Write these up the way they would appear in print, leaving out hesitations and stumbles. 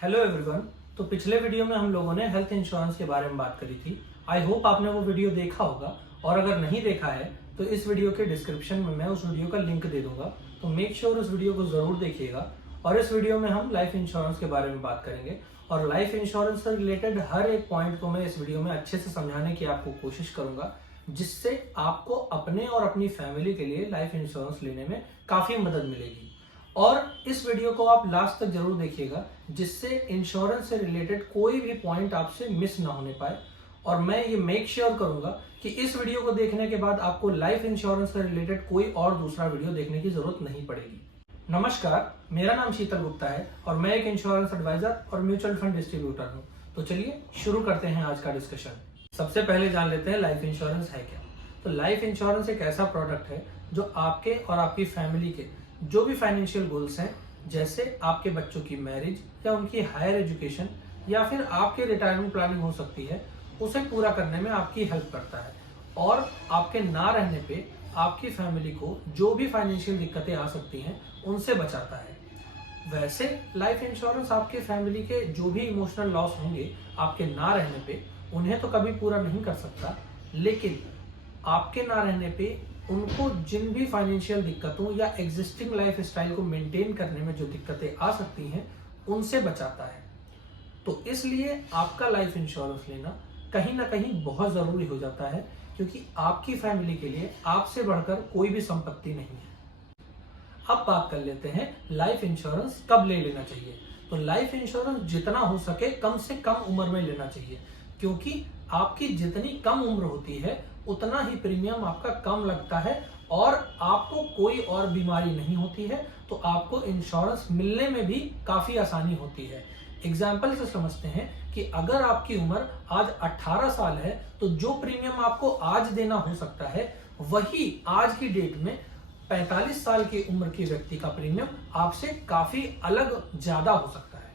Hello everyone. तो पिछले video में हम लोगों ने हेल्थ इंश्योरेंस के बारे में बात करी थी। आई होप आपने वो वीडियो देखा होगा, और अगर नहीं देखा है तो इस वीडियो के डिस्क्रिप्शन में मैं उस वीडियो का लिंक दे दूंगा, तो मेक श्योर उस वीडियो को जरूर देखिएगा। और इस वीडियो में हम लाइफ इंश्योरेंस के बारे में बात करेंगे, और लाइफ इंश्योरेंस से रिलेटेड हर एक पॉइंट को मैं इस वीडियो में अच्छे से समझाने की आपको कोशिश करूंगा, जिससे आपको अपने और अपनी फैमिली के लिए लाइफ इंश्योरेंस लेने में काफी मदद मिलेगी। और इस वीडियो को आप लास्ट तक जरूर देखिएगा, जिससे इंश्योरेंस से रिलेटेड कोई भी पॉइंट आपसे मिस ना होने पाए। और मैं ये मेक श्योर करूंगा कि इस वीडियो को देखने के बाद आपको लाइफ इंश्योरेंस से रिलेटेड कोई और दूसरा वीडियो देखने की जरूरत नहीं पड़ेगी। नमस्कार, मेरा नाम शीतल गुप्ता है और मैं एक इंश्योरेंस एडवाइजर और म्यूचुअल फंड डिस्ट्रीब्यूटर हूँ। तो चलिए शुरू करते हैं आज का डिस्कशन। सबसे पहले जान लेते हैं लाइफ इंश्योरेंस है क्या। तो लाइफ इंश्योरेंस एक ऐसा प्रोडक्ट है जो आपके और आपकी फैमिली के जो भी फाइनेंशियल गोल्स हैं, जैसे आपके बच्चों की मैरिज या उनकी हायर एजुकेशन या फिर आपके रिटायरमेंट प्लानिंग हो सकती है, उसे पूरा करने में आपकी हेल्प करता है। और आपके ना रहने पे आपकी फैमिली को जो भी फाइनेंशियल दिक्कतें आ सकती हैं उनसे बचाता है। वैसे लाइफ इंश्योरेंस आपके फैमिली के जो भी इमोशनल लॉस होंगे आपके ना रहने पे, उन्हें तो कभी पूरा नहीं कर सकता, लेकिन आपके ना रहने पे उनको जिन भी फाइनेंशियल दिक्कतों या एग्जिस्टिंग लाइफ स्टाइल को मेंटेन करने में जो दिक्कतें आ सकती हैं उनसे बचाता है। तो इसलिए आपका लाइफ इंश्योरेंस लेना कहीं ना कहीं बहुत जरूरी हो जाता है, क्योंकि आपकी फैमिली के लिए आपसे बढ़कर कोई भी संपत्ति नहीं है। अब बात कर लेते हैं लाइफ इंश्योरेंस कब ले लेना चाहिए। तो लाइफ इंश्योरेंस जितना हो सके कम से कम उम्र में लेना चाहिए, क्योंकि आपकी जितनी कम उम्र होती है उतना ही प्रीमियम आपका कम लगता है, और आपको कोई और बीमारी नहीं होती है, तो आपको इंश्योरेंस मिलने में भी काफी आसानी होती है। एग्जाम्पल से समझते हैं कि अगर आपकी उम्र आज 18 साल है, तो जो प्रीमियम आपको आज देना हो सकता है वही आज की डेट में 45 साल की उम्र के व्यक्ति का प्रीमियम आपसे काफी अलग ज्यादा हो सकता है।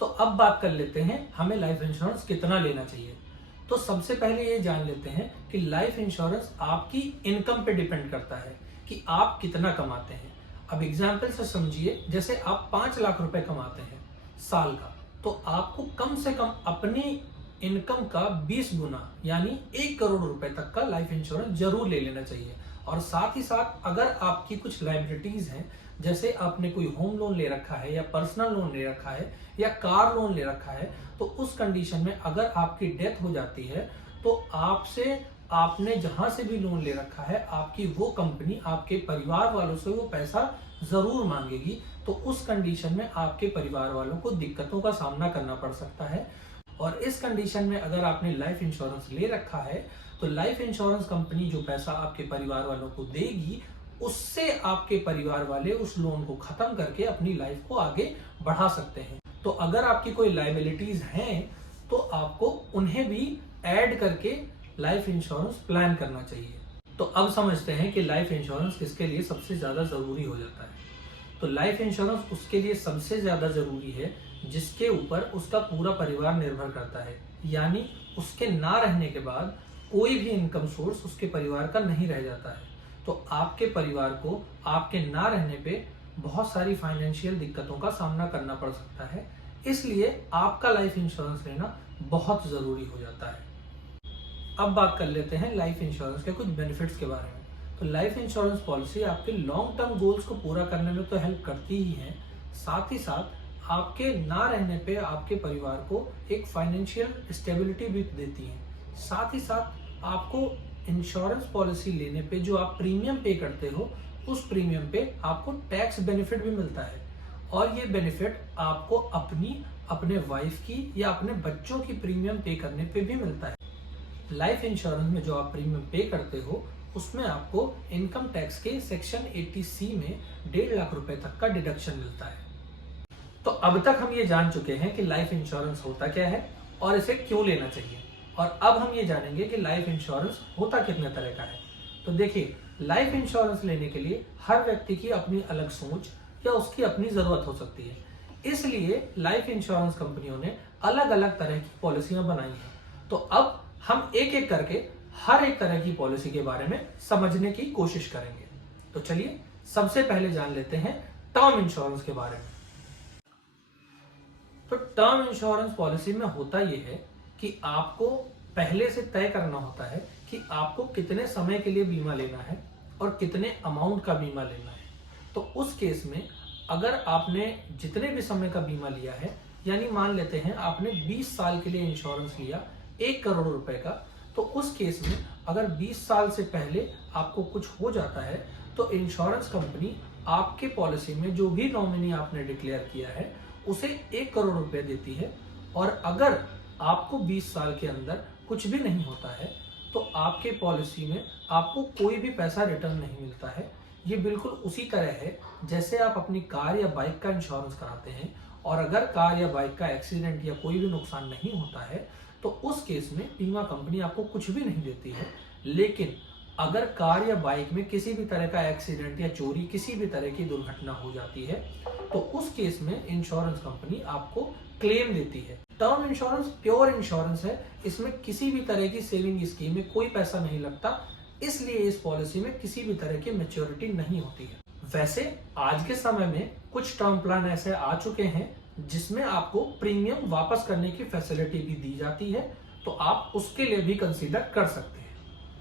तो अब बात कर लेते हैं हमें लाइफ इंश्योरेंस कितना लेना चाहिए। तो सबसे पहले ये जान लेते हैं कि लाइफ इंश्योरेंस आपकी इनकम पे डिपेंड करता है कि आप कितना कमाते हैं। अब एग्जाम्पल से समझिए, जैसे आप 5 लाख रुपए कमाते हैं साल का, तो आपको कम से कम अपनी इनकम का 20 गुना यानी 1 करोड़ रुपए तक का लाइफ इंश्योरेंस जरूर ले लेना चाहिए। और साथ ही साथ अगर आपकी कुछ लायबिलिटीज हैं, जैसे आपने कोई होम लोन ले रखा है या पर्सनल लोन ले रखा है या कार लोन ले रखा है, तो उस कंडीशन में अगर आपकी डेथ हो जाती है तो आपसे आपने जहां से भी लोन ले रखा है, आपकी वो कंपनी आपके परिवार वालों से वो पैसा जरूर मांगेगी। तो उस कंडीशन में आपके परिवार वालों को दिक्कतों का सामना करना पड़ सकता है। और इस कंडीशन में अगर आपने लाइफ इंश्योरेंस ले रखा है, तो लाइफ इंश्योरेंस कंपनी जो पैसा आपके परिवार वालों को देगी, उससे आपके परिवार वाले उस लोन को खत्म करके अपनी लाइफ को आगे बढ़ा सकते हैं। तो अगर आपकी कोई लायबिलिटीज हैं, तो आपको उन्हें भी ऐड करके लाइफ इंश्योरेंस प्लान करना चाहिए। तो अब समझते हैं कि लाइफ इंश्योरेंस किसके लिए सबसे ज्यादा जरूरी हो जाता है। तो लाइफ इंश्योरेंस उसके लिए सबसे ज्यादा जरूरी है जिसके ऊपर उसका पूरा परिवार निर्भर करता है, यानी उसके ना रहने के बाद कोई भी इनकम सोर्स उसके परिवार का नहीं रह जाता है। तो आपके परिवार को आपके ना रहने पे बहुत सारी फाइनेंशियल दिक्कतों का सामना करना पड़ सकता है, इसलिए आपका लाइफ इंश्योरेंस लेना बहुत जरूरी हो जाता है। अब बात कर लेते हैं लाइफ इंश्योरेंस के कुछ बेनिफिट्स के बारे में। तो लाइफ इंश्योरेंस पॉलिसी आपके लॉन्ग टर्म गोल्स को पूरा करने में तो हेल्प करती ही है, साथ ही साथ आपके ना रहने पे आपके परिवार को एक फाइनेंशियल स्टेबिलिटी भी देती है। साथ ही साथ आपको इंश्योरेंस पॉलिसी लेने पे जो आप प्रीमियम पे करते हो, उस प्रीमियम पे आपको टैक्स बेनिफिट भी मिलता है, और ये बेनिफिट आपको अपने वाइफ की या अपने बच्चों की प्रीमियम पे करने पे भी मिलता है। लाइफ इंश्योरेंस में जो आप प्रीमियम पे करते हो, उसमें आपको इनकम टैक्स के सेक्शन 80C में 1.5 लाख रुपए तक का डिडक्शन मिलता है। तो अब तक हम ये जान चुके हैं कि लाइफ इंश्योरेंस होता क्या है और इसे क्यों लेना चाहिए, और अब हम ये जानेंगे कि लाइफ इंश्योरेंस होता कितने तरह का है। तो देखिए, लाइफ इंश्योरेंस लेने के लिए हर व्यक्ति की अपनी अलग सोच या उसकी अपनी जरूरत हो सकती है, इसलिए लाइफ इंश्योरेंस कंपनियों ने अलग अलग तरह की पॉलिसियां बनाई हैं। तो अब हम एक एक करके हर एक तरह की पॉलिसी के बारे में समझने की कोशिश करेंगे। तो चलिए सबसे पहले जान लेते हैं टर्म इंश्योरेंस के बारे में। तो टर्म इंश्योरेंस पॉलिसी में होता यह है कि आपको पहले से तय करना होता है कि आपको कितने समय के लिए बीमा लेना है और कितने अमाउंट का बीमा लेना है। तो उस केस में अगर आपने जितने भी समय का बीमा लिया है, यानी मान लेते हैं आपने 20 साल के लिए इंश्योरेंस लिया 1 करोड़ रुपए का, तो उस केस में अगर 20 साल से पहले आपको कुछ हो जाता है तो इंश्योरेंस कंपनी आपके पॉलिसी में जो भी नॉमिनी आपने डिक्लेयर किया है उसे 1 करोड़ रुपए देती है। और अगर आपको 20 साल के अंदर कुछ भी नहीं होता है तो आपके पॉलिसी में आपको कोई भी पैसा रिटर्न नहीं मिलता है। ये बिल्कुल उसी तरह है जैसे आप अपनी कार या बाइक का इंश्योरेंस कराते हैं और अगर कार या बाइक का एक्सीडेंट या कोई भी नुकसान नहीं होता है तो उस केस में बीमा कंपनी आपको कुछ भी नहीं देती है। लेकिन अगर कार या बाइक में किसी भी तरह का एक्सीडेंट या चोरी, किसी भी तरह की दुर्घटना हो जाती है तो उस केस में इंश्योरेंस कंपनी आपको क्लेम देती है। टर्म इंश्योरेंस प्योर इंश्योरेंस है, इसमें किसी भी तरह की सेविंग स्कीम में कोई पैसा नहीं लगता, इसलिए इस पॉलिसी में किसी भी तरह की मैच्योरिटी नहीं होती है। वैसे आज के समय में कुछ टर्म प्लान ऐसे आ चुके हैं जिसमें आपको प्रीमियम वापस करने की फैसिलिटी भी दी जाती है, तो आप उसके लिए भी कंसीडर कर सकते हैं।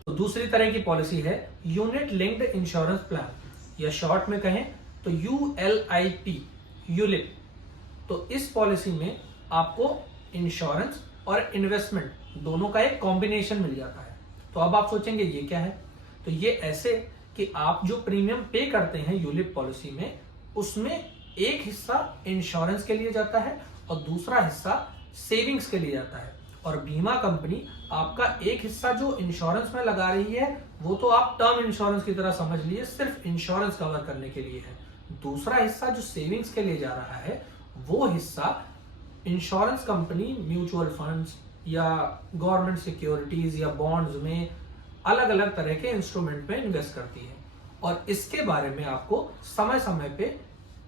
तो दूसरी तरह की पॉलिसी है यूनिट लिंक्ड इंश्योरेंस प्लान, या शॉर्ट में कहें तो ULIP, यूलिप। तो इस पॉलिसी में आपको इंश्योरेंस और इन्वेस्टमेंट दोनों का एक कॉम्बिनेशन मिल जाता है। तो अब आप सोचेंगे ये क्या है? तो ये ऐसे कि आप जो प्रीमियम पे करते हैं यूलिप पॉलिसी में, उसमें एक हिस्सा इंश्योरेंस के लिए जाता है और दूसरा हिस्सा सेविंग्स के लिए जाता है। और बीमा कंपनी आपका एक हिस्सा जो इंश्योरेंस में लगा रही है वो तो आप टर्म इंश्योरेंस की तरह समझ लीजिए, सिर्फ इंश्योरेंस कवर करने के लिए है। दूसरा हिस्सा जो सेविंग्स के लिए जा रहा है वो हिस्सा इंश्योरेंस कंपनी म्यूचुअल फंड्स या गवर्नमेंट सिक्योरिटीज या बॉन्ड्स में अलग अलग तरह के इंस्ट्रूमेंट में इन्वेस्ट करती है और इसके बारे में आपको समय समय पे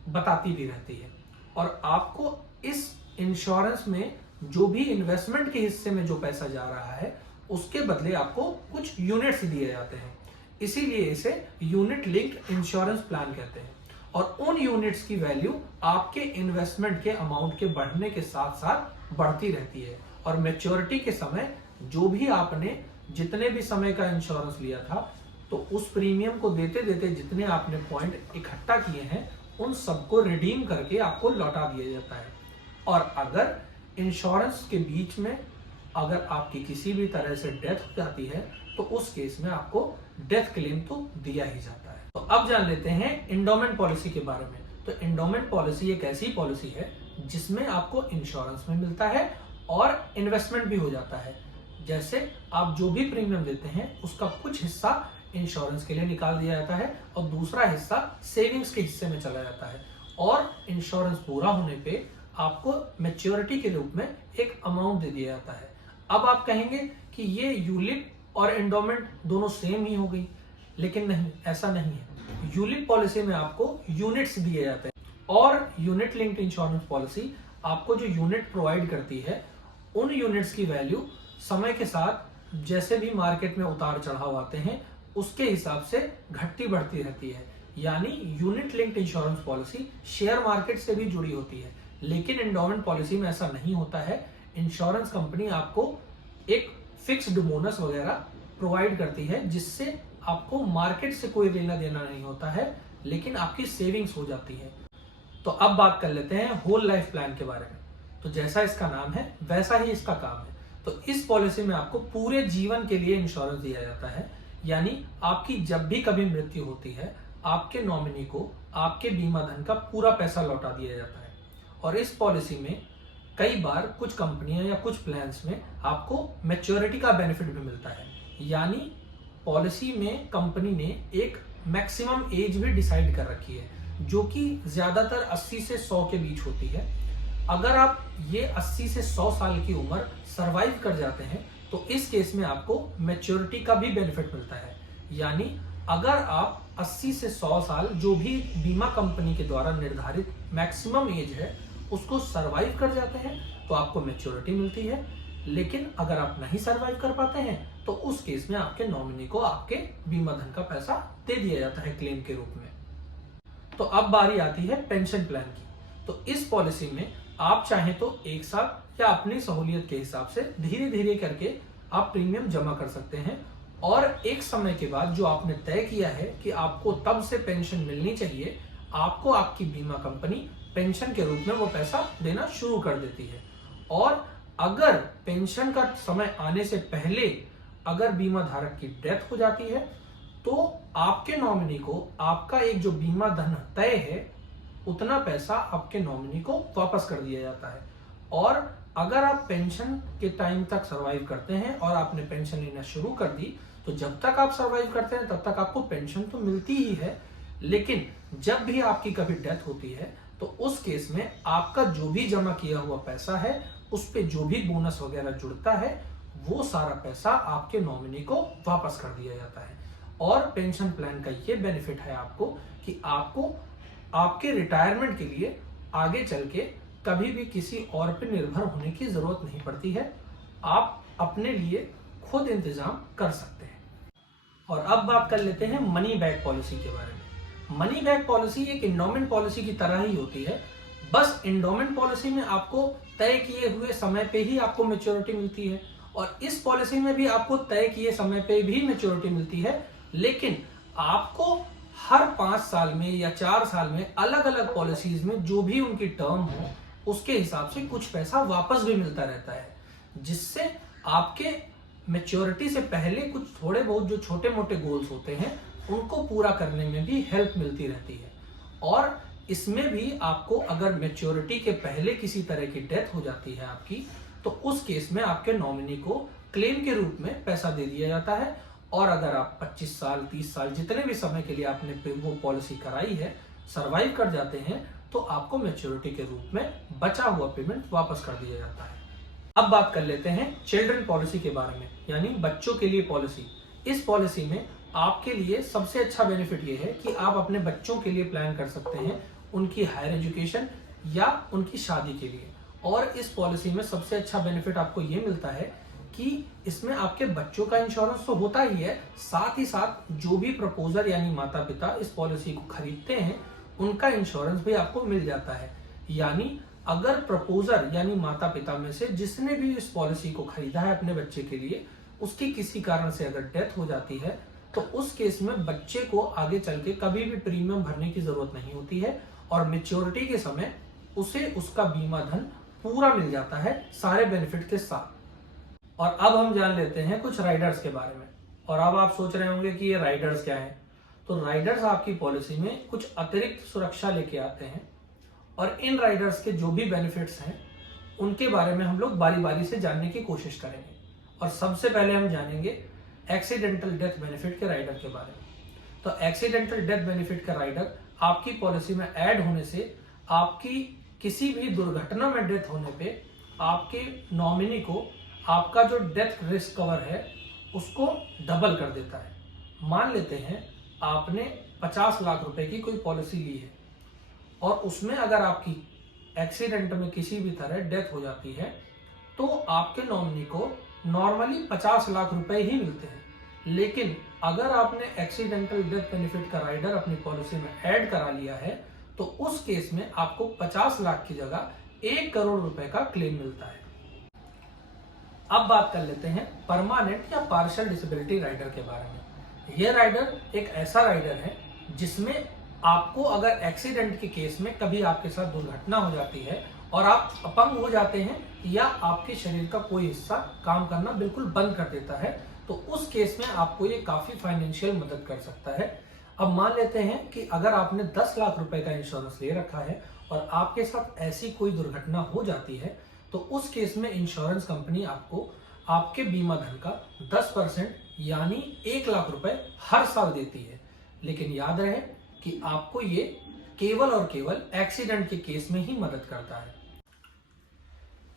बताती भी रहती है। और आपको इस इंश्योरेंस में जो भी इन्वेस्टमेंट के हिस्से में जो पैसा जा रहा है उसके बदले आपको कुछ यूनिट्स दिए जाते हैं, इसीलिए इसे यूनिट लिंक्ड इंश्योरेंस प्लान कहते हैं। और उन यूनिट्स की वैल्यू आपके इन्वेस्टमेंट के अमाउंट के बढ़ने के साथ साथ बढ़ती रहती है और मैच्योरिटी के समय जो भी आपने जितने भी समय का इंश्योरेंस लिया था तो उस प्रीमियम को देते देते जितने आपने पॉइंट इकट्ठा किए हैं उन सबको रिडीम करके आपको लौटा दिया जाता है। और अगर इंश्योरेंस के बीच में अगर आपकी किसी भी तरह से डेथ हो जाती है तो उस केस में आपको डेथ क्लेम तो दिया ही जाता है। तो अब जान लेते हैं एंडोमेंट पॉलिसी के बारे में। तो एंडोमेंट पॉलिसी एक ऐसी पॉलिसी है जिसमें आपको इंश्योरेंस में मिलता है और इन्वेस्टमेंट भी हो जाता है। जैसे आप जो भी प्रीमियम देते हैं उसका कुछ हिस्सा इंश्योरेंस के लिए निकाल दिया जाता है और दूसरा हिस्सा सेविंग्स के हिस्से में चला जाता है और इंश्योरेंस पूरा होने पे आपको मैच्योरिटी के रूप में एक अमाउंट दे दिया जाता है। अब आप कहेंगे कि ये यूलिप और एंडोमेंट दोनों सेम ही हो गई, लेकिन नहीं, ऐसा नहीं है। यूलिप पॉलिसी में आपको यूनिट्स दिए जाते हैं और यूनिट लिंक्ड इंश्योरेंस पॉलिसी आपको जो यूनिट प्रोवाइड करती है उन यूनिट्स की वैल्यू समय के साथ जैसे भी मार्केट में उतार चढ़ाव आते हैं उसके हिसाब से घटती बढ़ती रहती है। यानी unit linked insurance policy share market से भी जुड़ी होती है, लेकिन एंडोमेंट पॉलिसी में ऐसा नहीं होता है। इंश्योरेंस कंपनी आपको एक फिक्स्ड बोनस वगैरह प्रोवाइड करती है जिससे आपको मार्केट से कोई लेना देना नहीं होता है, लेकिन आपकी सेविंग्स हो जाती है। तो अब बात कर लेते हैं होल लाइफ प्लान के बारे में। तो जैसा इसका नाम है वैसा ही इसका काम है। तो इस पॉलिसी में आपको पूरे जीवन के लिए इंश्योरेंस दिया जाता है, यानी आपकी जब भी कभी मृत्यु होती है आपके नॉमिनी को आपके बीमा धन का पूरा पैसा लौटा दिया जाता है। और इस पॉलिसी में कई बार कुछ कंपनियां या कुछ प्लान्स में आपको मैच्योरिटी का बेनिफिट भी मिलता है, यानी पॉलिसी में कंपनी ने एक मैक्सिमम एज भी डिसाइड कर रखी है जो कि ज्यादातर 80 से 100 के बीच होती है। अगर आप ये 80 से 100 साल की उम्र सरवाइव कर जाते हैं तो इस केस में आपको मैच्योरिटी का भी बेनिफिट मिलता है। यानी अगर आप 80 से 100 साल जो भी बीमा कंपनी के द्वारा निर्धारित मैक्सिमम एज है उसको सरवाइव कर जाते हैं तो आपको मैच्योरिटी मिलती है, लेकिन अगर आप नहीं सरवाइव कर पाते हैं तो उस केस में आपके नॉमिनी को आपके बीमा धन का पैसा दे दिया जाता है क्लेम के रूप में। तो अब बारी आती है पेंशन प्लान की। तो इस पॉलिसी में आप चाहें तो एक साथ या अपनी सहूलियत के हिसाब से धीरे धीरे करके आप प्रीमियम जमा कर सकते हैं, और एक समय के बाद जो आपने तय किया है कि आपको तब से पेंशन मिलनी चाहिए, आपको आपकी बीमा कंपनी पेंशन के रूप में वो पैसा देना शुरू कर देती है। और अगर पेंशन का समय आने से पहले अगर बीमा धारक की डेथ हो जाती है तो आपके नॉमिनी को आपका एक जो बीमा धन तय है उतना पैसा आपके नॉमिनी को वापस कर दिया जाता है। और अगर आप पेंशन के टाइम तक सरवाइव करते हैं और आपने पेंशन लेना शुरू कर दी, तो जब तक आप सरवाइव करते हैं तब तक आपको पेंशन तो मिलती ही है, लेकिन जब भी आपकी कभी डेथ होती है तो उस केस में आपका जो भी जमा किया हुआ पैसा है उस पे जो भी बोनस वगैरह जुड़ता है वो सारा पैसा आपके नॉमिनी को वापस कर दिया जाता है। और पेंशन प्लान का ये बेनिफिट है आपको कि आपको आपके रिटायरमेंट के लिए आगे चल के कभी भी किसी और पे निर्भर होने की जरूरत नहीं पड़ती है, आप अपने लिए खुद इंतजाम कर सकते हैं। और अब बात कर लेते हैं मनी बैक पॉलिसी के बारे में। मनी बैक पॉलिसी एक इंडोमेंट पॉलिसी की तरह ही होती है, बस इंडोमेंट पॉलिसी में आपको तय किए हुए समय पे ही आपको मैच्योरिटी मिलती है, और इस पॉलिसी में भी आपको तय किए समय पे भी मैच्योरिटी मिलती है, लेकिन आपको हर 5 साल में या 4 साल में अलग अलग पॉलिसीज में जो भी उनकी टर्म हो उसके हिसाब से कुछ पैसा वापस भी मिलता रहता है, जिससे आपके मैच्योरिटी से पहले कुछ थोड़े बहुत जो छोटे मोटे गोल्स होते हैं उनको पूरा करने में भी हेल्प मिलती रहती है। और इसमें भी आपको अगर मैच्योरिटी के पहले किसी तरह की डेथ हो जाती है आपकी, तो उस केस में आपके नॉमिनी को क्लेम के रूप में पैसा दे दिया जाता है, और अगर आप 25 साल 30 साल जितने भी समय के लिए आपने वो पॉलिसी कराई है सरवाइव कर जाते हैं तो आपको मैच्योरिटी के रूप में बचा हुआ पेमेंट वापस कर दिया जाता है। अब बात कर लेते हैं चिल्ड्रन पॉलिसी के बारे में, यानी बच्चों के लिए पॉलिसी। इस पॉलिसी में आपके लिए सबसे अच्छा बेनिफिट ये है कि आप अपने बच्चों के लिए प्लान कर सकते हैं, उनकी हायर एजुकेशन या उनकी शादी के लिए। और इस पॉलिसी में सबसे अच्छा बेनिफिट आपको ये मिलता है कि इसमें आपके बच्चों का इंश्योरेंस तो होता ही है, साथ ही साथ जो भी प्रपोजर यानी माता पिता इस पॉलिसी को खरीदते हैं उनका इंश्योरेंस भी आपको मिल जाता है। यानी अगर प्रपोजर यानी माता पिता में से जिसने भी इस पॉलिसी को खरीदा है अपने बच्चे के लिए, उसकी किसी कारण से अगर डेथ हो जाती है तो उस केस में बच्चे को आगे चल के कभी भी प्रीमियम भरने की जरूरत नहीं होती है, और मैच्योरिटी के समय उसे उसका बीमा धन पूरा मिल जाता है सारे बेनिफिट के साथ। और अब हम जान लेते हैं कुछ राइडर्स के बारे में। और अब आप सोच रहे होंगे कि ये राइडर्स क्या हैं। तो राइडर्स आपकी पॉलिसी में कुछ अतिरिक्त सुरक्षा लेके आते हैं, और इन राइडर्स के जो भी बेनिफिट्स हैं उनके बारे में हम लोग बारी बारी से जानने की कोशिश करेंगे। और सबसे पहले हम जानेंगे एक्सीडेंटल डेथ बेनिफिट के राइडर के बारे में। तो एक्सीडेंटल डेथ बेनिफिट का राइडर आपकी पॉलिसी में ऐड होने से आपकी किसी भी दुर्घटना में डेथ होने पे आपके नॉमिनी को आपका जो डेथ रिस्क कवर है उसको डबल कर देता है। मान लेते हैं आपने 50 लाख रुपए की कोई पॉलिसी ली है, और उसमें अगर आपकी एक्सीडेंट में किसी भी तरह डेथ हो जाती है तो आपके नॉमिनी को नॉर्मली 50 लाख रुपए ही मिलते हैं, लेकिन अगर आपने एक्सीडेंटल डेथ बेनिफिट का राइडर अपनी पॉलिसी में ऐड करा लिया है तो उस केस में आपको 50 लाख की जगह 1 करोड़ रुपए का क्लेम मिलता है। अब बात कर लेते हैं परमानेंट या पार्शियल डिसेबिलिटी राइडर के बारे में। यह राइडर एक ऐसा राइडर है जिसमें आपको अगर एक्सीडेंट के केस में कभी आपके साथ दुर्घटना हो जाती है और आप अपंग हो जाते हैं या आपके शरीर का कोई हिस्सा काम करना बिल्कुल बंद कर देता है, तो उस केस में आपको ये काफी फाइनेंशियल मदद कर सकता है। अब मान लेते हैं कि अगर आपने 10 लाख रुपए का इंश्योरेंस ले रखा है और आपके साथ ऐसी कोई दुर्घटना हो जाती है, तो उस केस में इंश्योरेंस कंपनी आपको आपके बीमा धन का 10% यानी 1 लाख रुपए हर साल देती है। लेकिन याद रहे कि आपको ये केवल और केवल एक्सीडेंट के केस में ही मदद करता है।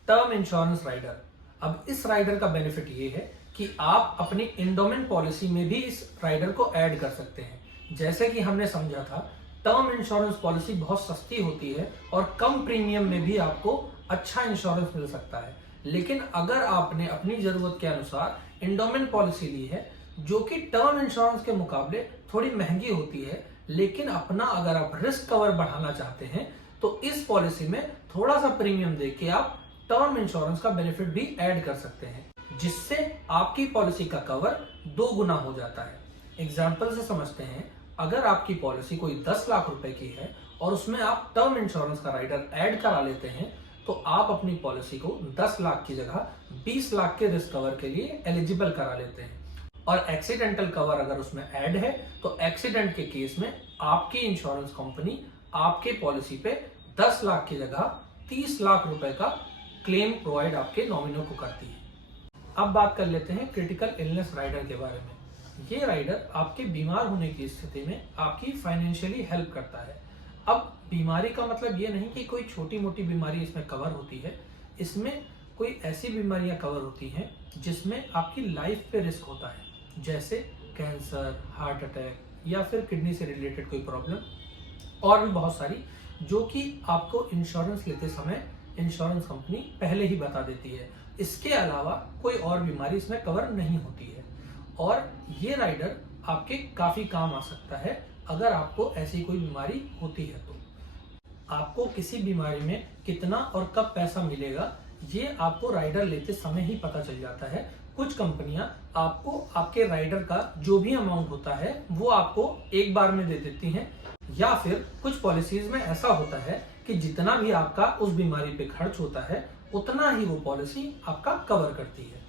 Term insurance rider. अब इस राइडर का बेनिफिट ये है कि आप अपनी इंडोमेंट पॉलिसी में भी इस राइडर को ऐड कर सकते हैं। जैसे कि हमने समझा था, टर्म इंश्योरेंस पॉलिसी बहुत सस्ती होती है और कम प्रीमियम में भी आपको अच्छा इंश्योरेंस मिल सकता है। लेकिन अगर आपने अपनी जरूरत के अनुसार इंडोमेंट पॉलिसी ली है जो कि टर्म इंश्योरेंस के मुकाबले थोड़ी महंगी होती है, लेकिन अपना अगर आप रिस्क कवर बढ़ाना चाहते हैं तो इस पॉलिसी में थोड़ा सा प्रीमियम देके आप टर्म इंश्योरेंस का बेनिफिट भी ऐड कर सकते हैं, जिससे आपकी पॉलिसी का कवर 2 गुना हो जाता है। एग्जाम्पल से समझते हैं, अगर आपकी पॉलिसी कोई 10 लाख रुपए की है और उसमें आप टर्म इंश्योरेंस का राइडर ऐड करा लेते हैं, तो आप अपनी पॉलिसी को 10 लाख की जगह 20 लाख के रिस्क कवर के लिए एलिजिबल करा लेते हैं। और एक्सीडेंटल कवर अगर उसमें ऐड है तो एक्सीडेंट के केस में आपकी इंश्योरेंस कंपनी आपके पॉलिसी पे 10 लाख की जगह 30 लाख रुपए का क्लेम प्रोवाइड आपके नॉमिनो को करती है। अब बात कर लेते हैं क्रिटिकल इलनेस राइडर के बारे में। ये राइडर आपके बीमार होने की स्थिति में आपकी फाइनेंशियली हेल्प करता है। अब बीमारी का मतलब ये नहीं कि कोई छोटी मोटी बीमारी इसमें कवर होती है, इसमें कोई ऐसी बीमारियां कवर होती हैं जिसमें आपकी लाइफ पे रिस्क होता है, जैसे कैंसर, हार्ट अटैक या फिर किडनी से रिलेटेड कोई प्रॉब्लम और भी बहुत सारी, जो कि आपको इंश्योरेंस लेते समय इंश्योरेंस कंपनी पहले ही बता देती है। इसके अलावा कोई और बीमारी इसमें कवर नहीं होती है और ये राइडर आपके काफी काम आ सकता है अगर आपको ऐसी कोई बीमारी होती है तो। आपको किसी बीमारी में कितना और कब पैसा मिलेगा ये आपको राइडर लेते समय ही पता चल जाता है। कुछ कंपनियां आपको आपके राइडर का जो भी अमाउंट होता है वो आपको एक बार में दे देती हैं, या फिर कुछ पॉलिसीज में ऐसा होता है कि जितना भी आपका उस बीमारी पे खर्च होता है उतना ही वो पॉलिसी आपका कवर करती है।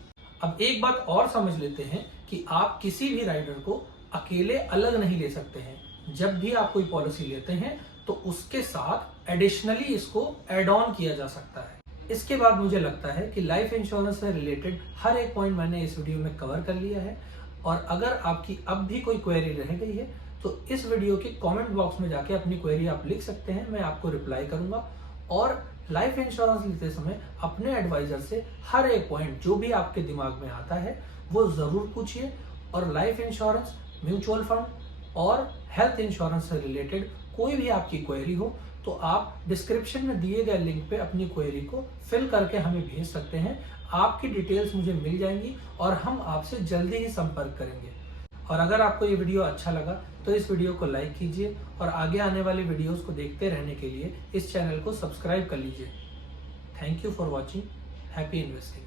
अब एक बात और समझ लेते हैं कि आप किसी भी राइडर को अकेले अलग नहीं ले सकते हैं। जब भी आप कोई पॉलिसी लेते हैं तो उसके साथ एडिशनली इसको एड ऑन किया जा सकता है। इसके बाद मुझे लगता है कि लाइफ इंश्योरेंस से रिलेटेड हर एक पॉइंट मैंने इस वीडियो में कवर कर लिया है, और अगर आपकी अब भी कोई क्वेरी रह गई है तो इस वीडियो के कमेंट बॉक्स में जाके अपनी क्वेरी आप लिख सकते हैं, मैं आपको रिप्लाई करूंगा। और लाइफ इंश्योरेंस लेते समय अपने एडवाइजर से हर एक पॉइंट जो भी आपके दिमाग में आता है वो जरूर पूछिए। और लाइफ इंश्योरेंस, म्यूचुअल फंड और हेल्थ इंश्योरेंस से रिलेटेड कोई भी आपकी क्वेरी हो तो आप डिस्क्रिप्शन में दिए गए लिंक पे अपनी क्वेरी को फिल करके हमें भेज सकते हैं। आपकी डिटेल्स मुझे मिल जाएंगी और हम आपसे जल्दी ही संपर्क करेंगे। और अगर आपको ये वीडियो अच्छा लगा तो इस वीडियो को लाइक कीजिए और आगे आने वाले वीडियोस को देखते रहने के लिए इस चैनल को सब्सक्राइब कर लीजिए। Thank you for watching. Happy investing.